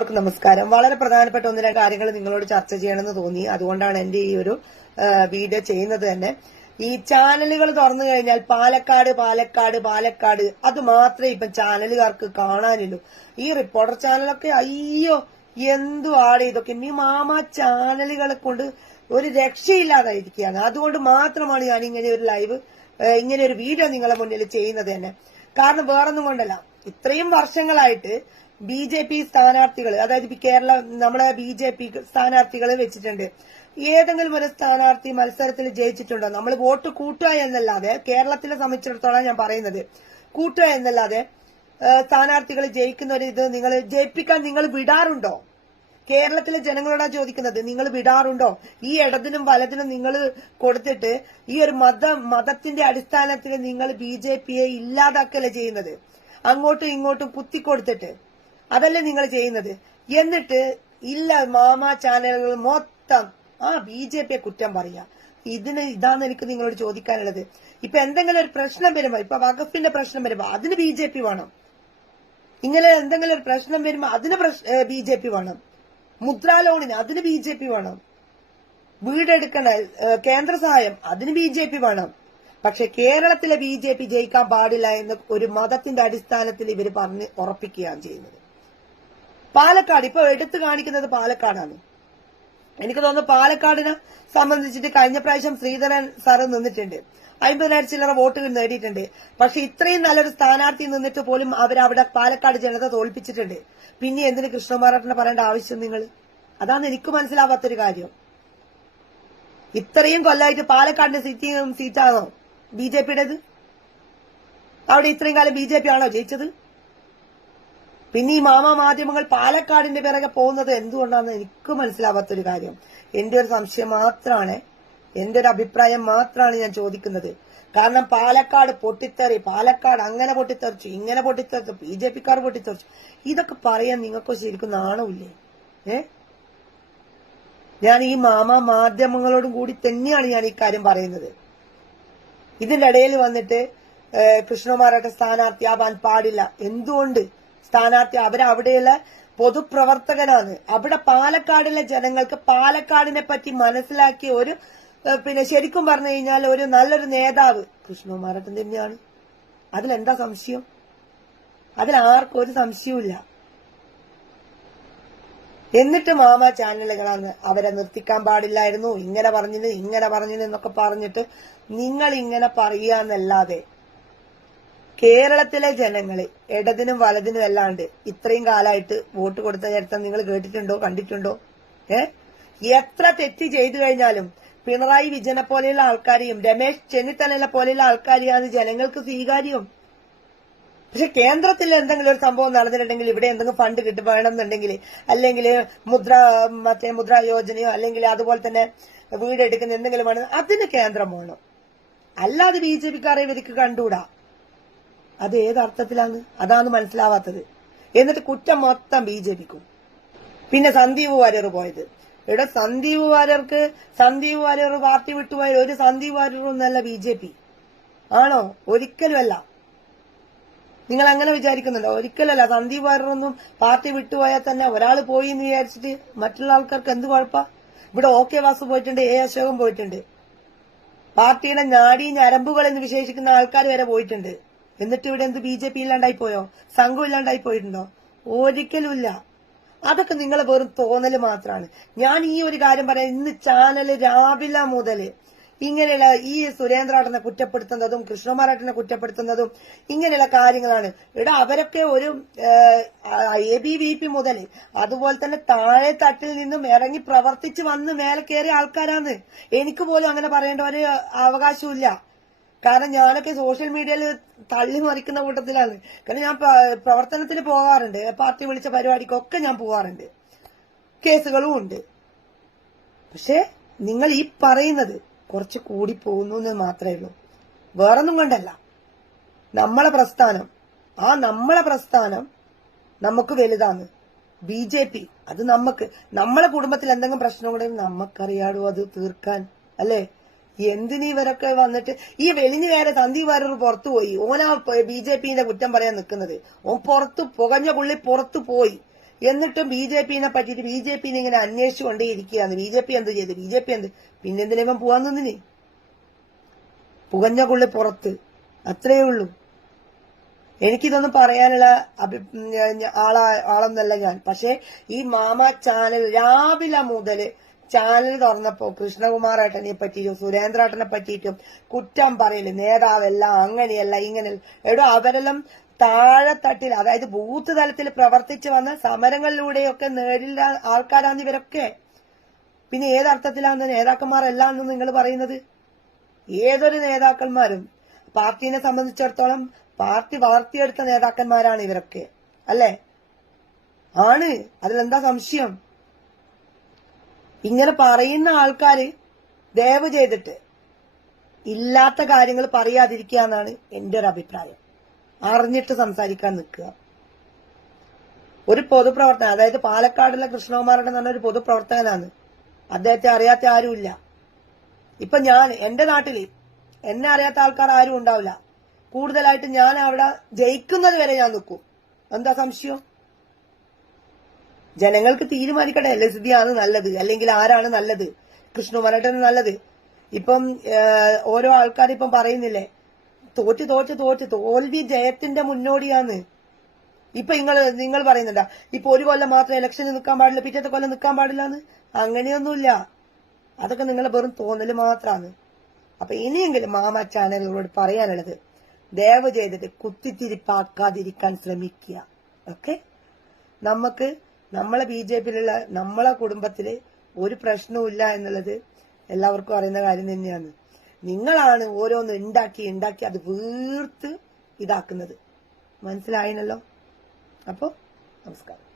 എല്ലാവർക്കും നമസ്കാരം. വളരെ പ്രധാനപ്പെട്ട ഒന്ന് രണ്ട് കാര്യങ്ങൾ നിങ്ങളോട് ചർച്ച ചെയ്യണമെന്ന് തോന്നി. അതുകൊണ്ടാണ് എന്റെ ഈ ഒരു വീഡിയോ ചെയ്യുന്നത് തന്നെ. ഈ ചാനലുകൾ തുറന്നു കഴിഞ്ഞാൽ പാലക്കാട് പാലക്കാട് പാലക്കാട് അത് മാത്രമേ ഇപ്പൊ ചാനലുകാർക്ക് കാണാനുള്ളൂ ഈ റിപ്പോർട്ടർ ചാനലൊക്കെ അയ്യോ എന്തു ആടെ ഇതൊക്കെ. ഇനി മാമ ചാനലുകളെ കൊണ്ട് ഒരു രക്ഷയില്ലാതായിരിക്കുകയാണ്. അതുകൊണ്ട് മാത്രമാണ് ഞാൻ ഇങ്ങനെ ഒരു ലൈവ് ഇങ്ങനെ ഒരു വീഡിയോ നിങ്ങളെ മുന്നിൽ ചെയ്യുന്നത് തന്നെ. കാരണം വേറൊന്നും കൊണ്ടല്ല. ഇത്രയും വർഷങ്ങളായിട്ട് ബി ജെ പി സ്ഥാനാർത്ഥികൾ അതായത് കേരള നമ്മളെ ബി ജെ പി സ്ഥാനാർത്ഥികളെ വെച്ചിട്ടുണ്ട്. ഏതെങ്കിലും ഒരു സ്ഥാനാർത്ഥി മത്സരത്തിൽ ജയിച്ചിട്ടുണ്ടോ? നമ്മൾ വോട്ട് കൂട്ടുക എന്നല്ലാതെ കേരളത്തിലെ സംബന്ധിച്ചിടത്തോളം ഞാൻ പറയുന്നത് കൂട്ടുക എന്നല്ലാതെ സ്ഥാനാർത്ഥികൾ ജയിക്കുന്ന ഒരു ഇത് നിങ്ങൾ ജയിപ്പിക്കാൻ നിങ്ങൾ വിടാറുണ്ടോ? കേരളത്തിലെ ജനങ്ങളോടാ ചോദിക്കുന്നത് നിങ്ങൾ വിടാറുണ്ടോ? ഈ ഇടതിനും വലതിനും നിങ്ങൾ കൊടുത്തിട്ട് ഈ ഒരു മത മതത്തിന്റെ അടിസ്ഥാനത്തിൽ നിങ്ങൾ ബി ജെ പിയെ ഇല്ലാതാക്കല്ലേ ചെയ്യുന്നത്? അങ്ങോട്ടും ഇങ്ങോട്ടും കുത്തിക്കൊടുത്തിട്ട് അതല്ലേ നിങ്ങൾ ചെയ്യുന്നത്? എന്നിട്ട് ഇല്ല മാമ ചാനലുകൾ മൊത്തം ആ ബി ജെ പിയെ കുറ്റം പറയാ. ഇതിന് ഇതാണ് എനിക്ക് നിങ്ങളോട് ചോദിക്കാനുള്ളത്. ഇപ്പൊ എന്തെങ്കിലും ഒരു പ്രശ്നം വരുമ്പോ ഇപ്പൊ വകുപ്പിന്റെ പ്രശ്നം വരുമ്പോ അതിന് ബി ജെ പി വേണം. ഇങ്ങനെ എന്തെങ്കിലും ഒരു പ്രശ്നം വരുമ്പോ അതിന് ബി ജെ പി വേണം. മുദ്രാ ലോണിന് അതിന് ബി ജെ പി വേണം. വീടെടുക്കണ കേന്ദ്ര സഹായം അതിന് ബി ജെ പി വേണം. പക്ഷെ കേരളത്തിലെ ബി ജെ പി ജയിക്കാൻ പാടില്ല എന്ന് ഒരു മതത്തിന്റെ അടിസ്ഥാനത്തിൽ ഇവർ പറഞ്ഞ് ഉറപ്പിക്കുകയാണ് ചെയ്യുന്നത്. പാലക്കാട് ഇപ്പൊ എടുത്തു കാണിക്കുന്നത് പാലക്കാടാണ്. എനിക്ക് തോന്നുന്നു പാലക്കാടിനെ സംബന്ധിച്ചിട്ട് കഴിഞ്ഞ പ്രാവശ്യം ശ്രീധരൻ സാറ് നിന്നിട്ടുണ്ട്. അമ്പതിനായിരം ചില്ലറ വോട്ടുകൾ നേടിയിട്ടുണ്ട്. പക്ഷെ ഇത്രയും നല്ലൊരു സ്ഥാനാർത്ഥി നിന്നിട്ട് പോലും അവരവിടെ പാലക്കാട് ജനത തോൽപ്പിച്ചിട്ടുണ്ട്. പിന്നെ എന്തിന് കൃഷ്ണകുമാറിനെ പറയേണ്ട ആവശ്യം നിങ്ങൾ അതാണ് എനിക്ക് മനസ്സിലാവാത്തൊരു കാര്യം. ഇത്രയും കൊല്ലമായിട്ട് പാലക്കാടിന്റെ സിറ്റിംഗ് സീറ്റാണോ? ബി ജെ പിയുടേത്? അവിടെ ഇത്രയും കാലം ബി ജെ പി ആണോ ജയിച്ചത്? പിന്നെ ഈ മാമ മാധ്യമങ്ങൾ പാലക്കാടിന്റെ പിറകെ പോകുന്നത് എന്തുകൊണ്ടാണെന്ന് എനിക്ക് മനസ്സിലാവാത്തൊരു കാര്യം. എന്റെ ഒരു സംശയം മാത്രമാണ് എന്റെ ഒരു അഭിപ്രായം മാത്രമാണ് ഞാൻ ചോദിക്കുന്നത്. കാരണം പാലക്കാട് പൊട്ടിത്തെറി പാലക്കാട് അങ്ങനെ പൊട്ടിത്തെറിച്ചു ഇങ്ങനെ പൊട്ടിത്തെറിച്ചു ബി ജെ പിക്കാർ പൊട്ടിത്തെറിച്ചു. ഇതൊക്കെ പറയാൻ നിങ്ങൾക്ക് ശരിക്കും നാണമില്ലേ? ഏ? ഞാൻ ഈ മാമ മാധ്യമങ്ങളോടും കൂടി തന്നെയാണ് ഞാൻ ഈ കാര്യം പറയുന്നത്. ഇതിന്റെ ഇടയിൽ വന്നിട്ട് കൃഷ്ണകുമാരൊക്കെ സ്ഥാനാർത്ഥിയാവാൻ പാടില്ല. എന്തുകൊണ്ട്? സ്ഥാനാർത്ഥി അവരവിടെയുള്ള പൊതുപ്രവർത്തകനാണ്. അവിടെ പാലക്കാടിലെ ജനങ്ങൾക്ക് പാലക്കാടിനെ പറ്റി മനസ്സിലാക്കിയ ഒരു പിന്നെ ശരിക്കും പറഞ്ഞു കഴിഞ്ഞാൽ ഒരു നല്ലൊരു നേതാവ് കൃഷ്ണകുമാരട്ടൻ തന്നെയാണ്. അതിലെന്താ സംശയം? അതിൽ ആർക്കും ഒരു സംശയവുമില്ല. എന്നിട്ട് മാമ ചാനലുകളാണ് അവരെ നിർത്തിക്കാൻ പാടില്ലായിരുന്നു. ഇങ്ങനെ പറഞ്ഞിന് ഇങ്ങനെ പറഞ്ഞിന് എന്നൊക്കെ പറഞ്ഞിട്ട് നിങ്ങൾ ഇങ്ങനെ പറയാന്നല്ലാതെ കേരളത്തിലെ ജനങ്ങളെ ഇടതിനും വലതിനും അല്ലാണ്ട് ഇത്രയും കാലമായിട്ട് വോട്ട് കൊടുത്ത ചരിത്രം നിങ്ങൾ കേട്ടിട്ടുണ്ടോ കണ്ടിട്ടുണ്ടോ? ഏ? എത്ര തെറ്റ് ചെയ്തു കഴിഞ്ഞാലും പിണറായി വിജയനെ പോലെയുള്ള ആൾക്കാരെയും രമേശ് ചെന്നിത്തലനെ പോലെയുള്ള ആൾക്കാരെയാണ് ജനങ്ങൾക്ക് സ്വീകാര്യം. പക്ഷെ കേന്ദ്രത്തിൽ എന്തെങ്കിലും ഒരു സംഭവം നടന്നിട്ടുണ്ടെങ്കിൽ ഇവിടെ എന്തെങ്കിലും ഫണ്ട് കിട്ടി വേണമെന്നുണ്ടെങ്കിൽ അല്ലെങ്കിൽ മുദ്ര മറ്റേ മുദ്ര യോജനയോ അല്ലെങ്കിൽ അതുപോലെ തന്നെ വീട് എടുക്കുന്ന എന്തെങ്കിലും വേണം അതിന് കേന്ദ്രം വേണം. അല്ലാതെ ബി ജെ പിക്കാരെ ഇവർക്ക് കണ്ടുകൂടാ? അത് ഏത് അർത്ഥത്തിലാണ്? അതാണ് മനസ്സിലാവാത്തത്. എന്നിട്ട് കുറ്റം മൊത്തം ബി ജെ പിക്കും. പിന്നെ സന്ദീപ് വാര്യർ പോയത്. ഇവിടെ സന്ദീപ് വാര്യർക്ക് സന്ദീപ് വാര്യർ പാർട്ടി വിട്ടുപോയ ഒരു സന്ദീപ് വാര്യർ ഒന്നല്ല ബി ജെ പി. ആണോ? ഒരിക്കലുമല്ല. നിങ്ങൾ അങ്ങനെ വിചാരിക്കുന്നുണ്ടോ. ഒരിക്കലല്ല സന്ദീപ് വാര്യറൊന്നും പാർട്ടി വിട്ടുപോയാൽ തന്നെ ഒരാൾ പോയി എന്ന് വിചാരിച്ചിട്ട് മറ്റുള്ള ആൾക്കാർക്ക് എന്ത് കുഴപ്പ? ഇവിടെ ഓ കെ വാസു പോയിട്ടുണ്ട് എ അശോകം പോയിട്ടുണ്ട്. പാർട്ടിയുടെ നാടി ഞരമ്പുകൾ എന്ന് വിശേഷിക്കുന്ന ആൾക്കാർ വരെ പോയിട്ടുണ്ട്. എന്നിട്ട് ഇവിടെ എന്ത് ബി ജെ പി ഇല്ലാണ്ടായി പോയോ? സംഘം ഇല്ലാണ്ടായി പോയിട്ടുണ്ടോ? ഒരിക്കലുമില്ല അതൊക്കെ നിങ്ങളെ വെറും തോന്നൽ മാത്രമാണ് ഞാൻ ഈ ഒരു കാര്യം പറയാം. ഇന്ന് ചാനൽ രാവിലെ മുതൽ ഇങ്ങനെയുള്ള ഈ സുരേന്ദ്രാട്ടനെ കുറ്റപ്പെടുത്തുന്നതും കൃഷ്ണകുമാരേട്ടനെ കുറ്റപ്പെടുത്തുന്നതും ഇങ്ങനെയുള്ള കാര്യങ്ങളാണ്. ഇവിടെ അവരൊക്കെ ഒരു എ ബി വി പി മുതൽ അതുപോലെ തന്നെ താഴെ തട്ടിൽ നിന്നും ഇറങ്ങി പ്രവർത്തിച്ച് വന്ന് മേലെ കയറിയ ആൾക്കാരാണ് എനിക്ക് പോലും അങ്ങനെ പറയേണ്ട ഒരു അവകാശമില്ല കാരണം ഞാനൊക്കെ സോഷ്യൽ മീഡിയയിൽ തള്ളി മറിക്കുന്ന കൂട്ടത്തിലാണ്. കാരണം ഞാൻ പ്രവർത്തനത്തിൽ പോകാറുണ്ട്. പാർട്ടി വിളിച്ച പരിപാടിക്കൊക്കെ ഞാൻ പോകാറുണ്ട്. കേസുകളും ഉണ്ട്. പക്ഷെ നിങ്ങൾ ഈ പറയുന്നത് കുറച്ച് കൂടി പോകുന്നു എന്ന് മാത്രമേ ഉള്ളൂ. വേറൊന്നും കൊണ്ടല്ല. നമ്മളെ പ്രസ്ഥാനം ആ നമ്മളെ പ്രസ്ഥാനം നമുക്ക് വലുതാണ്. ബി ജെ പി അത് നമുക്ക് നമ്മളെ കുടുംബത്തിൽ എന്തെങ്കിലും പ്രശ്നം ഉണ്ടെങ്കിൽ നമുക്കറിയാടോ അത് തീർക്കാൻ അല്ലേ? എന്തിനു ഇവരൊക്കെ വന്നിട്ട് ഈ വെളിഞ്ഞു കയറി തന്തി വാര്യർ പുറത്തു പോയി ഓനാ ബി ജെ പിന്റെ കുറ്റം പറയാൻ നിൽക്കുന്നത്. ഓൻ പുറത്തു പുകഞ്ഞ പുള്ളി പുറത്തു പോയി. എന്നിട്ടും ബി ജെ പിനെ പറ്റിയിട്ട് ബി ജെ പിന്നെ ഇങ്ങനെ അന്വേഷിച്ചു കൊണ്ടേയിരിക്കുകയാണ്. ബി ജെ പി എന്ത് ചെയ്ത്? ബി ജെ പി എന്ത്? പിന്നെ ഇവൻ പോവാൻ പുകഞ്ഞ കൊള്ളി പുറത്ത്. അത്രയേ ഉള്ളൂ. എനിക്കിതൊന്നും പറയാനുള്ള ആളാ ആളൊന്നല്ല ഞാൻ. പക്ഷെ ഈ മാമ ചാനൽ രാവിലെ മുതൽ ചാനൽ തുറന്നപ്പോ കൃഷ്ണകുമാർ ഏട്ടനെ പറ്റിയിട്ടും സുരേന്ദ്രേട്ടനെ പറ്റിയിട്ടും കുറ്റം പറയൽ നേതാവല്ല അങ്ങനെയല്ല ഇങ്ങനെ എടോ അവരെല്ലാം താഴെത്തട്ടിൽ അതായത് ബൂത്ത് തലത്തിൽ പ്രവർത്തിച്ചു വന്ന സമരങ്ങളിലൂടെയൊക്കെ നേരില്ല ആൾക്കാരാണ് ഇവരൊക്കെ. പിന്നെ ഏതർത്ഥത്തിലാണ് നേതാക്കന്മാരല്ല എന്ന് നിങ്ങൾ പറയുന്നത്? ഏതൊരു നേതാക്കന്മാരും പാർട്ടിനെ സംബന്ധിച്ചിടത്തോളം പാർട്ടി വളർത്തിയെടുത്ത നേതാക്കന്മാരാണ് ഇവരൊക്കെ. അല്ലേ? ആണ്. അതിലെന്താ സംശയം? ഇങ്ങനെ പറയുന്ന ആൾക്കാര് ദയവ് ചെയ്തിട്ട് ഇല്ലാത്ത കാര്യങ്ങൾ പറയാതിരിക്കുക എന്നാണ് എന്റെ ഒരു അഭിപ്രായം. അറിഞ്ഞിട്ട് സംസാരിക്കാൻ നിൽക്കുക. ഒരു പൊതുപ്രവർത്തകൻ അതായത് പാലക്കാടുള്ള കൃഷ്ണകുമാരുടെ പറഞ്ഞ ഒരു പൊതുപ്രവർത്തകനാണ്. അദ്ദേഹത്തെ അറിയാത്ത ആരുമില്ല. ഇപ്പൊ ഞാൻ എന്റെ നാട്ടിൽ എന്നെ അറിയാത്ത ആൾക്കാർ ആരും ഉണ്ടാവില്ല. കൂടുതലായിട്ട് ഞാൻ അവിടെ ജയിക്കുന്നത് വരെ ഞാൻ നിൽക്കും. എന്താ സംശയം? ജനങ്ങൾക്ക് തീരുമാനിക്കട്ടെ. ആണ് നല്ലത്. അല്ലെങ്കിൽ ആരാണ് നല്ലത്? കൃഷ്ണകുമാരേട്ടന് നല്ലത്. ഇപ്പം ഓരോ ആൾക്കാർ ഇപ്പം പറയുന്നില്ലേ? തോറ്റ് തോറ്റ് തോറ്റ് തോൽവി ജയത്തിന്റെ മുന്നോടിയാണ്. ഇപ്പൊ നിങ്ങൾ നിങ്ങൾ പറയുന്നില്ല ഇപ്പൊ ഒരു കൊല്ലം മാത്രം ഇലക്ഷന് നിൽക്കാൻ പാടില്ല പിറ്റത്തെ കൊല്ലം നിൽക്കാൻ പാടില്ല എന്ന് അങ്ങനെയൊന്നുമില്ല. അതൊക്കെ നിങ്ങളെ വെറും തോന്നൽ മാത്രാണ്. അപ്പൊ ഇനിയെങ്കിലും മാമ ചാനലുകളോട് പറയാനുള്ളത് ദയവ് ചെയ്തിട്ട് കുത്തിത്തിരിപ്പാക്കാതിരിക്കാൻ ശ്രമിക്കുക. ഓക്കെ? നമുക്ക് നമ്മളെ ബി ജെ പിയിലുള്ള നമ്മളെ കുടുംബത്തിൽ ഒരു പ്രശ്നവും ഇല്ല എന്നുള്ളത് എല്ലാവർക്കും അറിയുന്ന കാര്യം തന്നെയാണ്. നിങ്ങളാണ് ഓരോന്ന് ഉണ്ടാക്കി ഉണ്ടാക്കി അത് വീർത്ത് ഇതാക്കുന്നത്. മനസ്സിലായിനല്ലോ? അപ്പോ നമസ്കാരം.